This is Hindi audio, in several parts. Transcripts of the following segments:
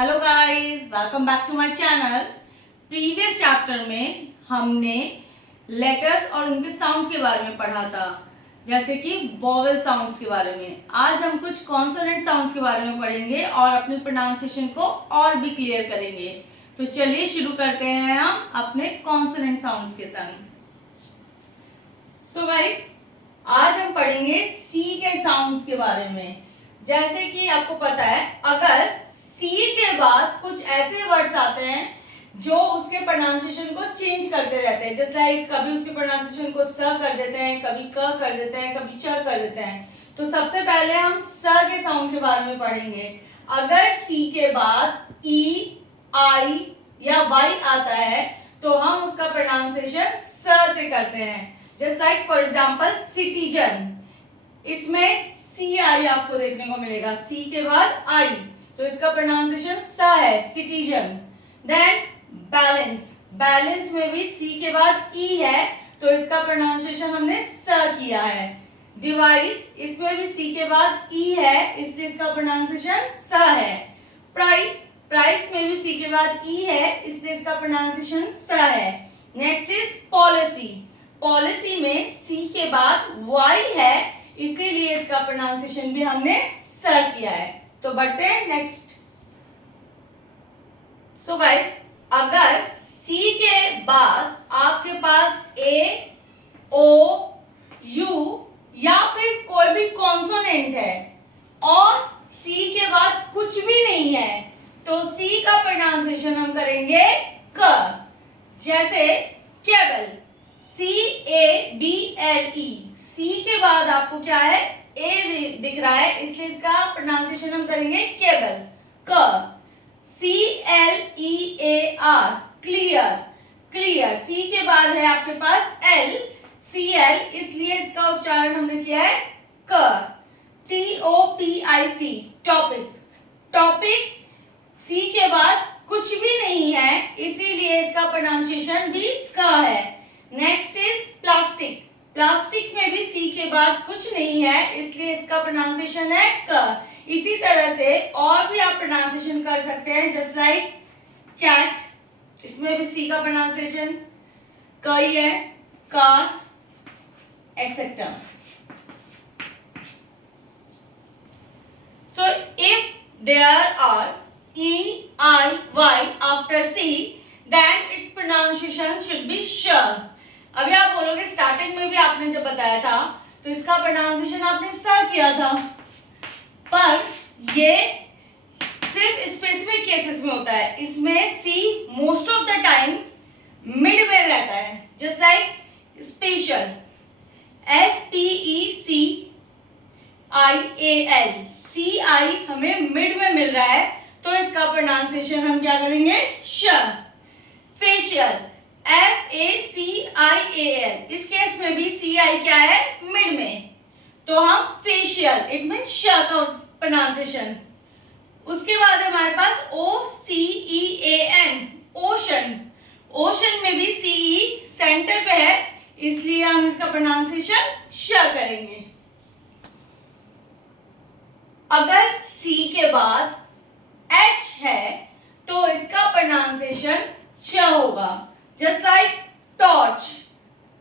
Hello guys, welcome back to my channel. Previous chapter में हमने लेटर्स और उनके साउंड के बारे में पढ़ा था, जैसे कि वोवेल साउंड्स के बारे में। आज हम कुछ कॉन्सोनेंट साउंड्स के बारे में पढ़ेंगे और अपनी प्रोनाउंसिएशन को और भी क्लियर करेंगे। तो चलिए शुरू करते हैं हम अपने कॉन्सोनेंट साउंड्स के संग। सो गाइस, आज हम पढ़ेंगे सी के साउंड्स के बारे में। जैसे कि आपको पता है, अगर सी के बाद कुछ ऐसे वर्ड्स आते हैं जो उसके प्रोनाउंसिएशन को चेंज करते रहते हैं, जैसे लाइक कभी उसके प्रोनाउंसिएशन को स कर देते हैं, कभी क कर देते हैं, कभी च कर देते हैं। तो सबसे पहले हम स के साउंड के बारे में पढ़ेंगे। अगर सी के बाद ई, आई या वाई आता है तो हम उसका प्रोनाउंसिएशन स से करते हैं। Just like for example citizen, इसमें सी आई आपको देखने को मिलेगा, सी के बाद आई, तो इसका प्रोनाउंसिएशन स है, सिटीजन। देन बैलेंस, बैलेंस में भी सी के बाद ई है तो इसका प्रोनाउंसिएशन हमने स किया है। डिवाइस, इसमें भी सी के बाद ई है इसलिए इसका प्रोनाउंसिएशन स है। प्राइस, प्राइस में भी सी के बाद ई है इसलिए इसका प्रोनाउंसिएशन स है। नेक्स्ट इज पॉलिसी, पॉलिसी में सी के बाद वाई है इसीलिए इसका प्रोनाउंसिएशन भी हमने स किया है। तो बढ़ते हैं नेक्स्ट। सो गाइस, अगर सी के बाद आपके पास ए, ओ, यू या फिर कोई भी कॉन्सोनेंट है और सी के बाद कुछ भी नहीं है तो सी का प्रोनाउंसिएशन हम करेंगे क। जैसे केबल, CABLE, सी के बाद आपको क्या है, ए दिख रहा है इसलिए इसका प्रोनाउंसिएशन हम करेंगे केबल, क। CLEAR, क्लियर, क्लियर, सी के बाद है आपके पास एल, CL इसलिए इसका उच्चारण हमने किया है क। TOPIC, टॉपिक, टॉपिक सी के बाद कुछ भी नहीं है इसीलिए इसका प्रोनाउंसिएशन भी क है। नेक्स्ट इज प्लास्टिक, प्लास्टिक में भी सी के बाद कुछ नहीं है इसलिए इसका प्रोनाउंसिएशन है क। इसी तरह से और भी आप प्रोनाउंसिएशन कर सकते हैं, जस्ट लाइक कैट, इसमें भी सी का प्रोनाउंसिएशन क ही है, car, etcetera. So if there are E, I, Y after C, then its pronunciation should be sh। अभी आप बोलोगे स्टार्टिंग में भी आपने जब बताया था तो इसका प्रोनाउंसिएशन आपने स किया था, पर ये सिर्फ स्पेसिफिक केसेस में होता है। इसमें C most of the time mid में रहता है, just like special, SPECIAL, CI हमें मिड में मिल रहा है तो इसका प्रोनाउंसिएशन हम क्या करेंगे, श। फेशियल, FACIAL, इस केस में भी CI क्या है, मिड में, तो हम फेशियल, इट मींस श का प्रोनाउंसिएशन। उसके बाद हमारे पास OCEAN, ओशन, ओशन में भी CE सेंटर पे है इसलिए हम इसका प्रोनाउंसिएशन श करेंगे। अगर C के बाद H है तो इसका प्रोनाउंसिएशन च होगा, जस्ट लाइक टॉर्च,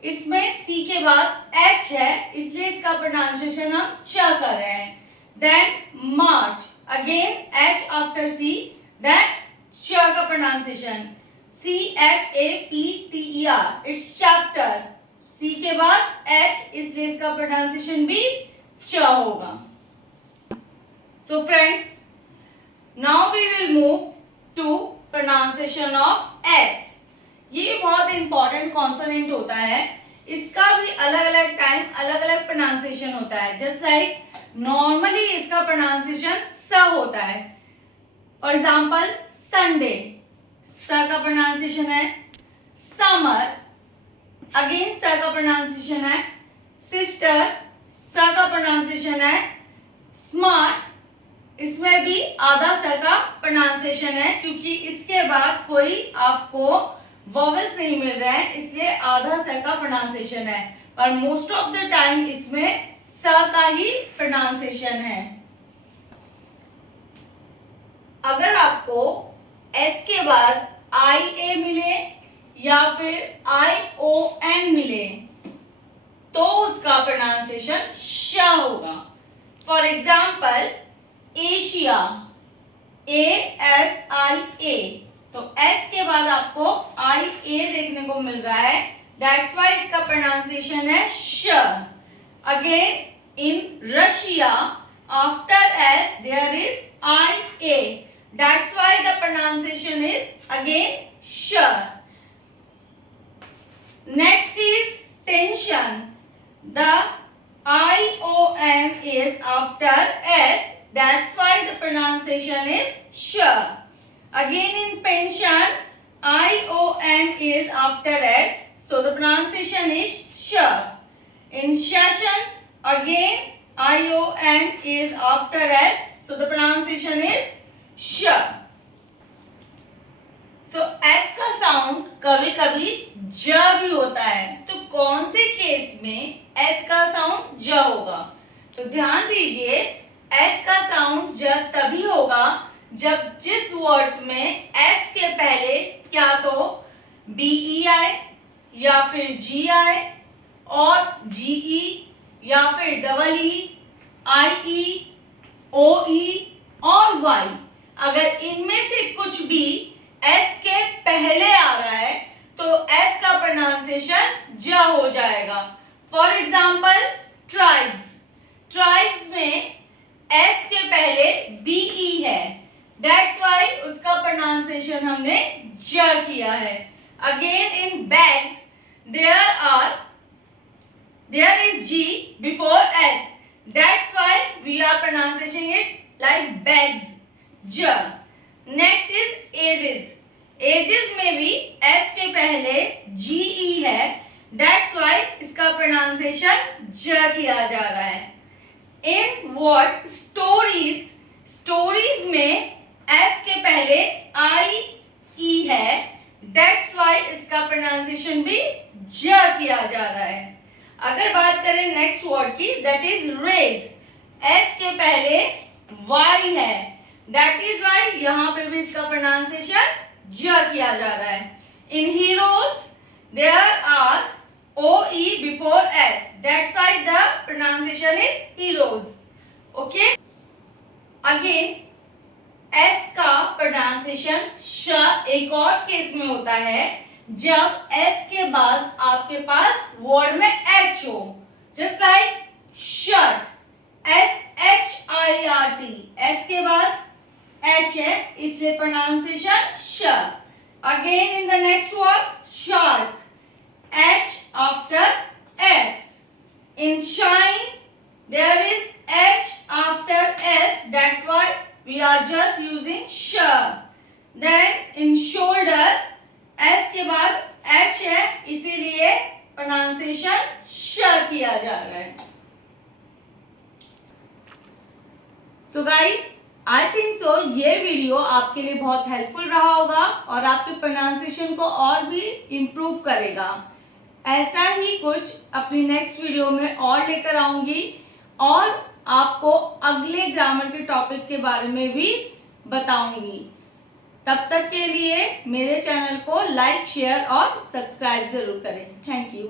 इसमें सी के बाद H है इसलिए इसका प्रोनाउंसिएशन हम च कर रहे हैं। Then march, again H after C, then च का pronunciation CHAPTER, it's chapter, C के बाद H इसलिए इसका प्रोनाउंसिएशन भी च होगा। So friends, now we will move to pronunciation of S। ये बहुत इंपॉर्टेंट कॉन्सोनेंट होता है, इसका भी अलग अलग टाइम अलग अलग प्रोनाउंसिएशन होता है। जस्ट लाइक नॉर्मली इसका प्रोनाउंसिएशन स होता है। फॉर एग्जांपल संडे, स का प्रोनाउंसिएशन है। समर, अगेन स का प्रोनाउंसिएशन है। सिस्टर, स का प्रोनाउंसिएशन है। स्मार्ट, इसमें भी आधा स का प्रोनाउंसिएशन है क्योंकि इसके बाद कोई आपको वोवेल्स नहीं मिल रहे हैं इसलिए आधा स का प्रोनाउंसिएशन है, पर मोस्ट ऑफ द टाइम इसमें स का ही प्रोनाउंसिएशन है। अगर आपको एस के बाद आई ए मिले या फिर आई ओ एन मिले तो उसका प्रोनाउंसिएशन श होगा। For example Asia, A S I A, तो एस के बाद आपको आई ए देखने को मिल रहा है, दैट्स व्हाई इसका प्रोनाउंसिएशन है श। Again in Russia after S there is I A, that's why the pronunciation is again sh. Next is tension. The ION is after S, that's why the pronunciation is sh. Again in pension, ION is after S, so the pronunciation is sh. In session, again ION is after S, so the pronunciation is sh. So S का साउंड कभी कभी ज भी होता है, तो कौन से केस में एस का साउंड ज होगा? तो ध्यान दीजिए, एस का साउंड ज तभी होगा जब जिस वर्ड्स में एस के पहले क्या तो बीई आए या फिर जी आए और जीई या फिर डबल ई, आई ई, ओ ई और वाई, अगर इनमें से कुछ भी एस के पहले आ रहा है तो एस का प्रोनाउंसिएशन ज हो जाएगा। फॉर एग्जाम्पल ट्राइब्स, ट्राइब्स में एस के पहले बीई है, दैट्स व्हाई उसका प्रोनाउंसिएशन हमने ज किया है। Again in bags there is G before S, that's why we are pronunciation it like bags, ज। नेक्स्ट इज एजेस, एजेस में भी एस के पहले जीई है, दैट्स व्हाई इसका प्रोनाउंसिएशन ज किया जा रहा है। इन वर्ड स्टोरीज, स्टोरीज में एस के पहले आई ई है, दैट्स व्हाई इसका प्रोनाउंसिएशन भी ज किया जा रहा है। अगर बात करें नेक्स्ट वर्ड की, दैट इज रेज, एस के पहले वाई है, दैट इज व्हाई यहां पे भी इसका प्रोनाउंसिएशन ज किया जा रहा है। In heroes there are O E before S, that's why the pronunciation is heroes. Okay, again S का प्रोनाउंसिएशन श एक और केस में होता है जब एस के बाद आपके पास वर्ड में एच हो, just like shirt, S H I R T, S के बाद एच है इसलिए प्रोनाउंसिएशन श। Again in the next word shark, H after S. In shine there is H after S, that why we are just using श। देन इन शोल्डर एस के बाद एच है इसीलिए प्रोनाउंसिएशन श किया जा रहा है। So guys, I think so ये वीडियो आपके लिए बहुत हेल्पफुल रहा होगा और आपके प्रोनाउंसिएशन को और भी इम्प्रूव करेगा। ऐसा ही कुछ अपनी नेक्स्ट वीडियो में और लेकर आऊंगी और आपको अगले ग्रामर के टॉपिक के बारे में भी बताऊंगी। तब तक के लिए मेरे चैनल को लाइक, शेयर और सब्सक्राइब जरूर करें। Thank you.